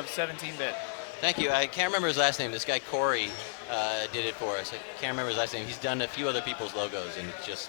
of 17-bit. Thank you. I can't remember his last name. This guy Corey did it for us. I can't remember his last name. He's done a few other people's logos, and it's just...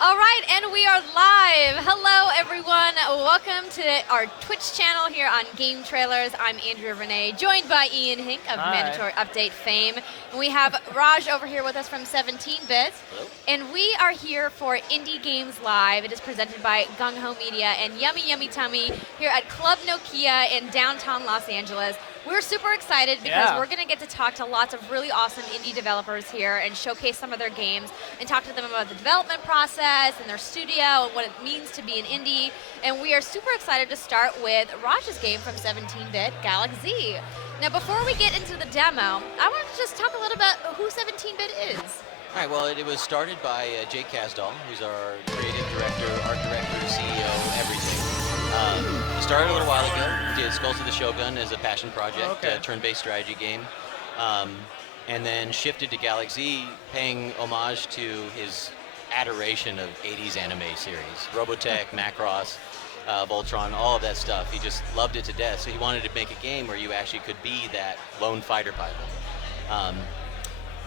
All right, and we are live. Hello, everyone. Welcome to our Twitch channel here on Game Trailers. I'm Andrea Rene, joined by Hinck of Hi. Mandatory Update fame. And we have Raj over here with us from 17-bit. Hello. And we are here for Indie Games Live. It is presented by Gung Ho Media and Yummy Yummy Tummy here at Club Nokia in downtown Los Angeles. We're super excited because we're going to get to talk to lots of really awesome indie developers here and showcase some of their games and talk to them about the development process and their studio and what it means to be an indie. And we are super excited to start with Raj's game from 17-bit, Galak-Z. Now, before we get into the demo, I want to just talk a little bit about who 17-bit is. All right, well, it was started by Jake Kasdal, who's our creative director, art director, CEO, everything. He started a little while ago, did Skulls of the Shogun as a passion project, a turn-based strategy game, and then shifted to Galak-Z, paying homage to his adoration of 80s anime series, Robotech, Macross, Voltron, all of that stuff. He just loved it to death, so he wanted to make a game where you actually could be that lone fighter pilot.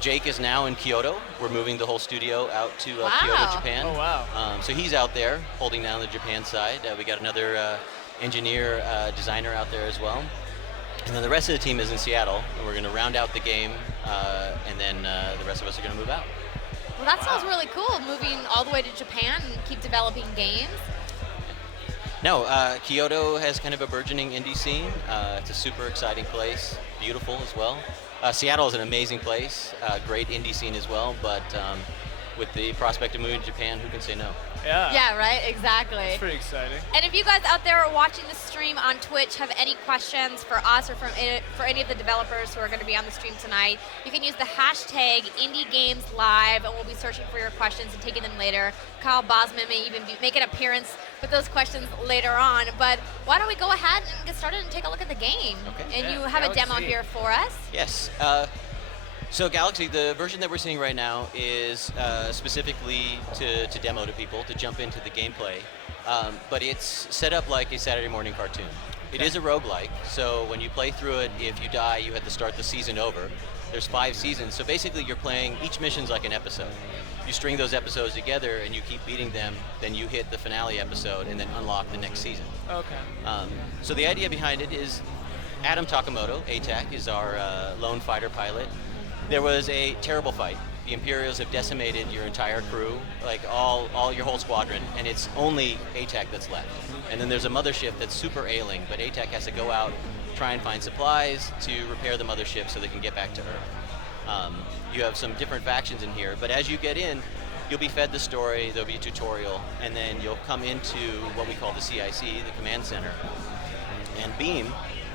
Jake is now in Kyoto. We're moving the whole studio out to Kyoto, Japan. Oh, wow. So he's out there holding down the Japan side. We got another engineer, designer out there as well. And then the rest of the team is in Seattle, and we're going to round out the game, and then the rest of us are going to move out. Well, that sounds really cool, moving all the way to Japan and keep developing games. No, Kyoto has kind of a burgeoning indie scene. It's a super exciting place, beautiful as well. Seattle is an amazing place, great indie scene as well, but with the prospect of moving to Japan, who can say no? Yeah, right, exactly. It's pretty exciting. And if you guys out there are watching the stream on Twitch have any questions for us or for any of the developers who are going to be on the stream tonight, you can use the hashtag IndieGamesLive, and we'll be searching for your questions and taking them later. Kyle Bosman may even make an appearance with those questions later on. But why don't we go ahead and get started and take a look at the game? Okay. And you have a demo here for us. Yes. So Galak-Z, the version that we're seeing right now is specifically to demo to people, to jump into the gameplay. But it's set up like a Saturday morning cartoon. It is a roguelike, so when you play through it, if you die, you have to start the season over. There's 5 seasons, so basically you're playing, each mission's like an episode. You string those episodes together and you keep beating them, then you hit the finale episode and then unlock the next season. Okay. So the idea behind it is Adam Takamoto, ATAC, is our lone fighter pilot. There was a terrible fight. The Imperials have decimated your entire crew, like all your whole squadron, and it's only ATAC that's left. And then there's a mothership that's super ailing, but ATAC has to go out, try and find supplies to repair the mothership so they can get back to Earth. You have some different factions in here, but as you get in, you'll be fed the story, there'll be a tutorial, and then you'll come into what we call the CIC, the command center. And Beam,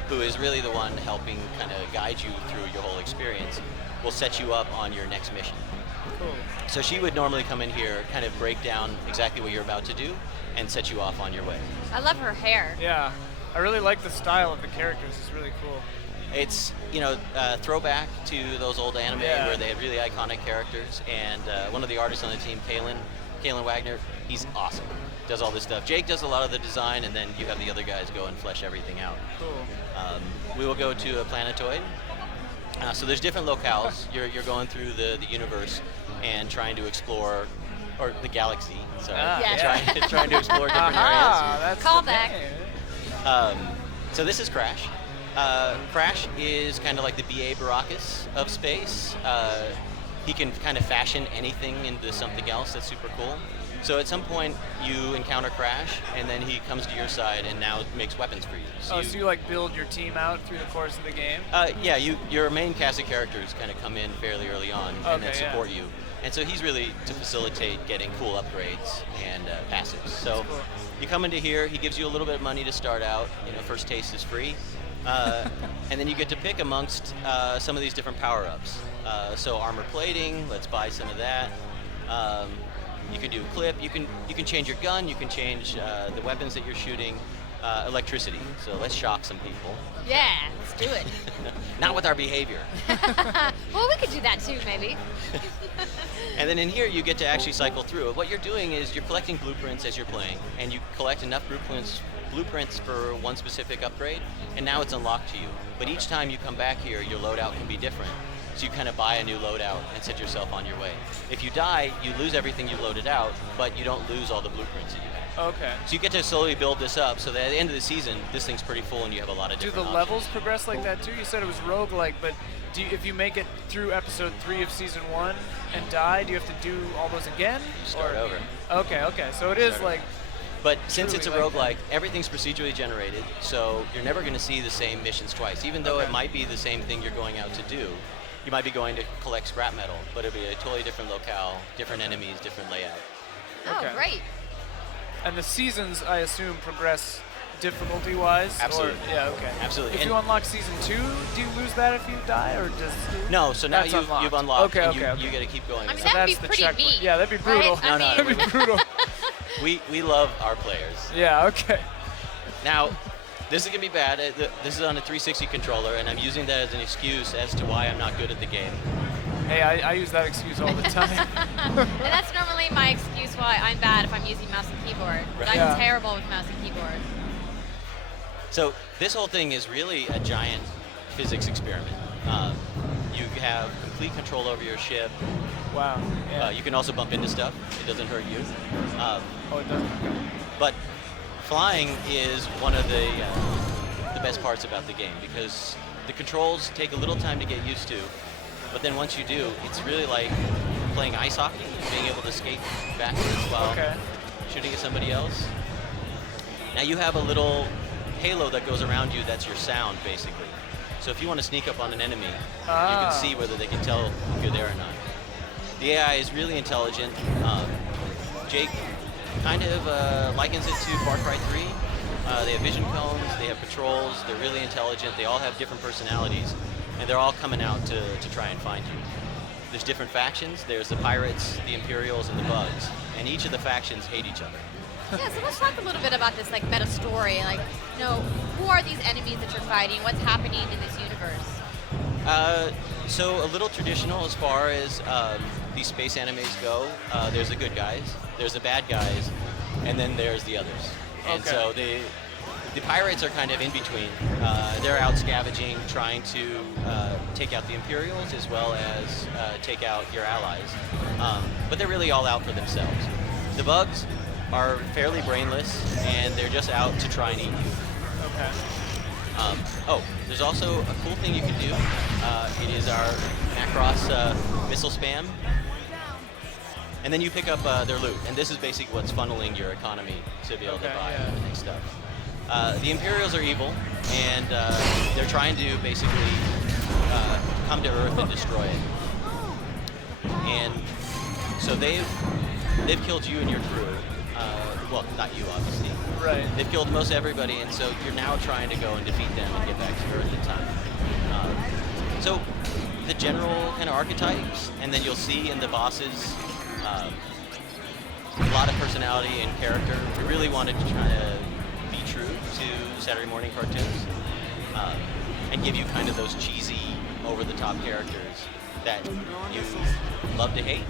who is really the one helping kind of guide you through your whole experience, will set you up on your next mission. Cool. So she would normally come in here, kind of break down exactly what you're about to do, and set you off on your way. I love her hair. Yeah. I really like the style of the characters. It's really cool. It's, throwback to those old anime where they had really iconic characters, and one of the artists on the team, Kalen Wagner, he's awesome. Does all this stuff. Jake does a lot of the design, and then you have the other guys go and flesh everything out. Cool. We will go to a planetoid. So there's different locales. You're going through the universe and trying to explore, or the galaxy, sorry. Trying to explore different areas. That's Call the back. name. So this is Crash. Crash is kind of like the B.A. Baracus of space. He can kind of fashion anything into something else that's super cool. So at some point you encounter Crash, and then he comes to your side and now makes weapons for you. So you like build your team out through the course of the game? Yeah, your main cast of characters kind of come in fairly early on and then support you. And so he's really to facilitate getting cool upgrades and passives. So cool. You come into here, he gives you a little bit of money to start out. First taste is free. And then you get to pick amongst some of these different power-ups. So armor plating, let's buy some of that. You can do clip, you can change your gun, you can change the weapons that you're shooting, electricity. So let's shock some people. Yeah, let's do it. Not with our behavior. Well, we could do that too, maybe. And then in here you get to actually cycle through. What you're doing is you're collecting blueprints as you're playing, and you collect enough blueprints blueprints for one specific upgrade, and now it's unlocked to you. But each time you come back here, your loadout can be different. So you kind of buy a new loadout and set yourself on your way. If you die, you lose everything you loaded out, but you don't lose all the blueprints that you have. Okay. So you get to slowly build this up, so that at the end of the season, this thing's pretty full and you have a lot of different Do the options. levels progress like that too? You said it was roguelike, but if you make it through episode 3 of season 1 and die, do you have to do all those again? Start over. Okay. So it is Start like... But since it's a Truly roguelike, everything's procedurally generated, so you're never going to see the same missions twice. Even though it might be the same thing you're going out to do, you might be going to collect scrap metal, but it'll be a totally different locale, different enemies, different layout. Oh, Okay. great. And the seasons, I assume, progress difficulty-wise? Absolutely. Yeah, okay. Absolutely. If And you unlock season 2, do you lose that if you die, or does... no, so now That's you've unlocked, Okay, and okay. you got to keep going. I mean, So that'd be that's the pretty checkpoint. neat. Yeah, that'd be brutal. Right? I mean- That'd be brutal. we love our players. Yeah, okay. Now, this is going to be bad. This is on a 360 controller, and I'm using that as an excuse as to why I'm not good at the game. Hey, I use that excuse all the time. And that's normally my excuse why I'm bad if I'm using mouse and keyboard. But I'm Yeah. terrible with mouse and keyboard. So this whole thing is really a giant physics experiment. You have complete control over your ship. Wow. Yeah. You can also bump into stuff. It doesn't hurt you. Oh, it doesn't. But flying is one of the best parts about the game, because the controls take a little time to get used to, but then once you do, it's really like playing ice hockey, being able to skate backwards while shooting at somebody else. Now you have a little halo that goes around you that's your sound, basically. So if you want to sneak up on an enemy, you can see whether they can tell if you're there or not. The AI is really intelligent. Jake kind of likens it to Far Cry 3. They have vision cones, they have patrols, they're really intelligent, they all have different personalities, and they're all coming out to try and find you. There's different factions. There's the pirates, the Imperials, and the bugs, and each of the factions hate each other. Yeah, so let's talk a little bit about this like meta story. Like, you know, who are these enemies that you're fighting? What's happening in this universe? So a little traditional as far as these space animes go. There's the good guys, there's the bad guys, and then there's the others. And so the pirates are kind of in between. They're out scavenging, trying to take out the Imperials as well as take out your allies. But they're really all out for themselves. The bugs are fairly brainless, and they're just out to try and eat you. Okay. There's also a cool thing you can do. It is our Macross missile spam. And then you pick up their loot, and this is basically what's funneling your economy to be able to buy the next stuff. The Imperials are evil, and they're trying to basically come to Earth and destroy it. And so they've killed you and your crew. Well, not you, obviously. Right. They've killed most everybody, and so you're now trying to go and defeat them and get back to Earth in time. So the general kind of archetypes, and then you'll see in the bosses a lot of personality and character. We really wanted to try to be true to Saturday morning cartoons and give you kind of those cheesy, over-the-top characters that you love to hate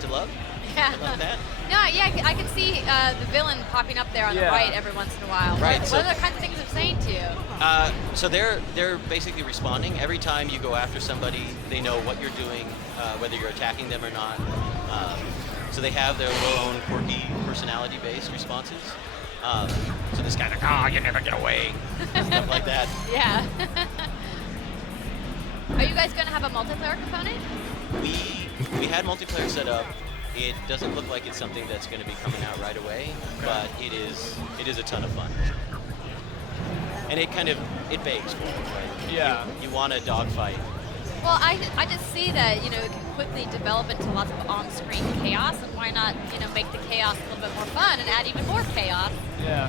to love. Yeah. Love that. No, yeah, I can see the villain popping up there on the right every once in a while. Right, What are the kinds of things they're saying to you? So they're basically responding. Every time you go after somebody, they know what you're doing, whether you're attacking them or not. So they have their little own quirky personality-based responses. So this guy's like, you never get away, stuff like that. Yeah. Are you guys going to have a multiplayer component? We had multiplayer set up. It doesn't look like it's something that's going to be coming out right away, but it is a ton of fun. And it begs for it, right? Yeah. You want a dogfight. Well, I just see that, you know, it can quickly develop into lots of on-screen chaos, and why not, you know, make the chaos a little bit more fun and add even more chaos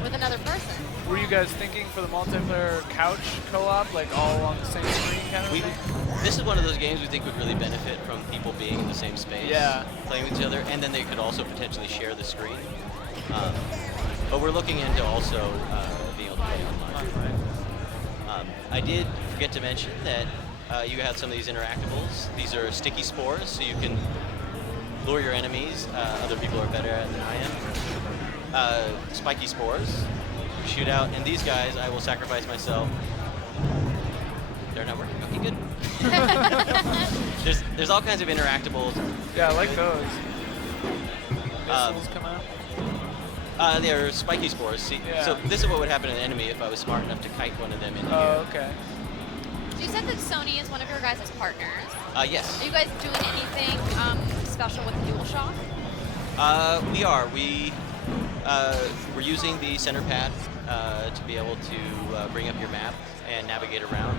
with another person? Were you guys thinking for the multiplayer couch co-op, like all on the same screen kind of thing? This is one of those games we think would really benefit from people being in the same space, playing with each other, and then they could also potentially share the screen. But we're looking into also being able to play online. I did forget to mention that you have some of these interactables. These are sticky spores, so you can lure your enemies. Other people are better at it than I am. Spiky spores. shoot out. And these guys, I will sacrifice myself. They're not working. Okay, good. there's all kinds of interactables. Yeah, I like those. Missiles come out. They're spiky spores. See, Yeah. So this is what would happen to an enemy if I was smart enough to kite one of them in the Oh, air. okay. So you said that Sony is one of your guys' partners. Yes. Are you guys doing anything special with DualShock? We are. We're using the center pad to be able to bring up your map and navigate around.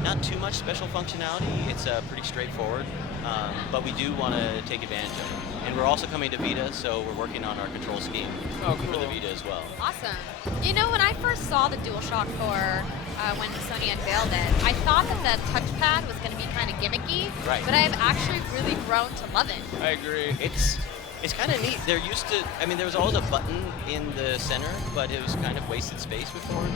Not too much special functionality. It's pretty straightforward, but we do want to take advantage of it. And we're also coming to Vita, so we're working on our control scheme Oh, for the cool. Vita as well. Awesome. You know, when I first saw the DualShock 4, when Sony unveiled it, I thought that the touchpad was going to be kind of gimmicky, Right. but I've actually really grown to love it. I agree. It's kind of neat. There used to, I mean, there was always a button in the center, but it was kind of wasted space before.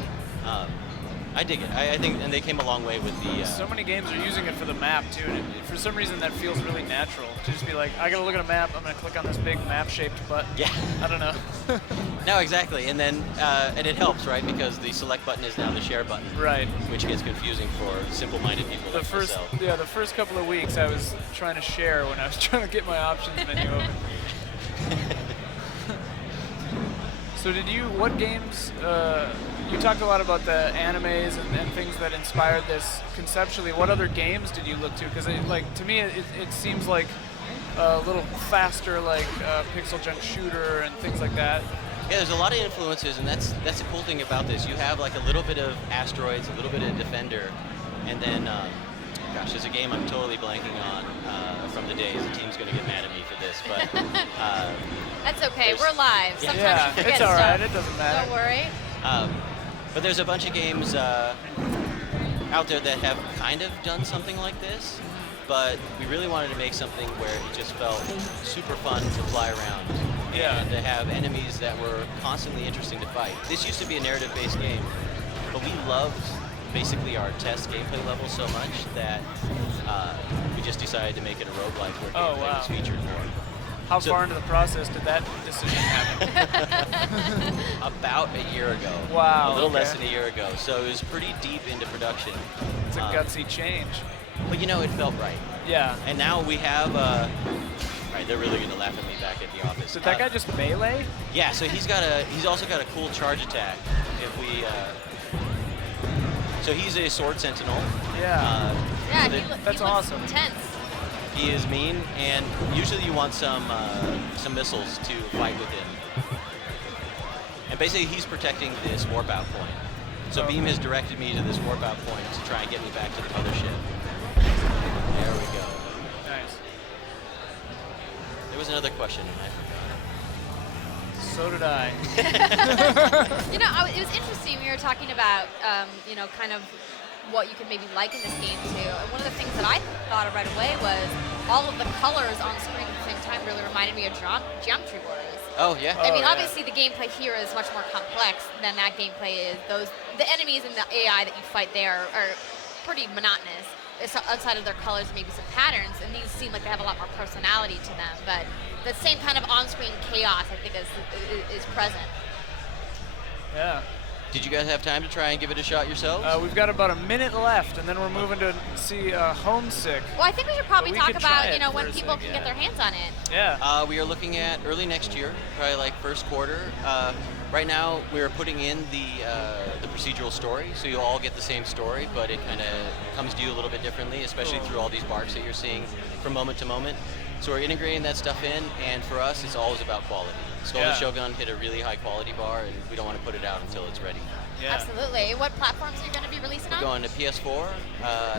I dig it. I think, and they came a long way with the. So many games are using it for the map too, and for some reason that feels really natural. To just be like, I gotta look at a map, I'm gonna click on this big map-shaped button. Yeah. I don't know. No, exactly. And then, and it helps, right? Because the select button is now the share button. Right. Which gets confusing for simple-minded people The like first, myself. yeah, the first couple of weeks I was trying to share when I was trying to get my options menu open. So what games, you talked a lot about the animes and things that inspired this conceptually. What other games did you look to? Because to me, it seems like a little faster, like pixel junk shooter and things like that. Yeah, there's a lot of influences, and that's the cool thing about this. You have like a little bit of Asteroids, a little bit of Defender, and then, gosh, there's a game I'm totally blanking on from the days. The team's going to get mad at me for this, but... That's okay, we're live. Sometimes Yeah, you forget it's all right, stuff. it doesn't matter. Don't worry. But there's a bunch of games out there that have kind of done something like this, but we really wanted to make something where it just felt super fun to fly around. Yeah. And to have enemies that were constantly interesting to fight. This used to be a narrative-based game, but we loved basically our test gameplay level so much that we just decided to make it a roguelike where Oh, gameplay wow. was featured more. How So- far into the process did that decision happen? About a year ago. Wow, A little okay. less than a year ago. So it was pretty deep into production. It's a gutsy change. But you know, it felt right. Yeah. And now we have, right, they're really gonna laugh at me back at the office. Did that guy just melee? Yeah, so he's also got a cool charge attack. If we, so he's a sword sentinel. Yeah. Yeah, so that's he looks awesome. intense. He is mean, and usually you want some missiles to fight with him. And basically, he's protecting this warp out point. So Oh. Beam has directed me to this warp out point to try and get me back to the mothership. There we go. Nice. There was another question, and I forgot. So did I. You know, it was interesting. We were talking about, you know, kind of what you could maybe like in this game too. And one of the things that I thought of right away was all of the colors on screen at the same time really reminded me of Geometry Wars. Oh, yeah. I mean, yeah. obviously the gameplay here is much more complex than that gameplay is. The enemies and the AI that you fight there are pretty monotonous. Outside of their colors, maybe some patterns, and these seem like they have a lot more personality to them. But the same kind of on-screen chaos, I think, is present. Yeah. Did you guys have time to try and give it a shot yourselves? We've got about a minute left, and then we're moving to see Homesick. Well, I think we should probably But we talk could try about, you it know, for when a people sec, can yeah. get their hands on it. Yeah. We are looking at early next year, probably like first quarter. Right now, we're putting in the procedural story, so you'll all get the same story, but it kind of comes to you a little bit differently, especially Cool. through all these barks that you're seeing from moment to moment. So we're integrating that stuff in, and for us, it's always about quality. Skull and Yeah. Shogun hit a really high quality bar, and we don't want to put it out until it's ready. Yeah. Absolutely. What platforms are you going to be releasing We're on? going to PS4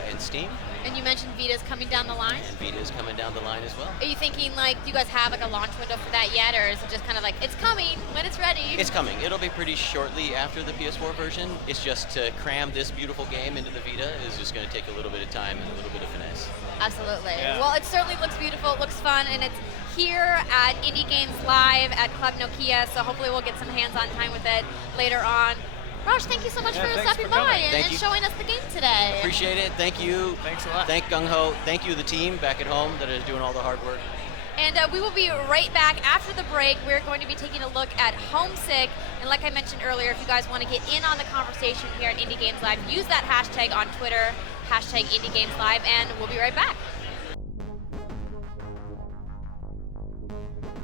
and Steam, And you mentioned Vita's coming down the line. and Vita is coming down the line as well. Are you thinking, like, do you guys have, like, a launch window for that yet, or is it just kind of like, it's coming when it's ready? It's coming. It'll be pretty shortly after the PS4 version. It's just to cram this beautiful game into the Vita is just going to take a little bit of time and a little bit of finesse. Absolutely. Yeah. Well, it certainly looks beautiful. It looks fun, and it's here at Indie Games Live at Club Nokia, so hopefully we'll get some hands-on time with it later on. Raj, thank you so much Yeah, for thanks stopping for by coming. and, Thank and you. showing us the game today. Appreciate it. Thank you. Thanks a lot. Thank Gung Ho. Thank you, the team back at home that is doing all the hard work. And we will be right back after the break. We're going to be taking a look at Homesick. And like I mentioned earlier, if you guys want to get in on the conversation here at Indie Games Live, use that hashtag on Twitter, hashtag Indie Games Live, and we'll be right back.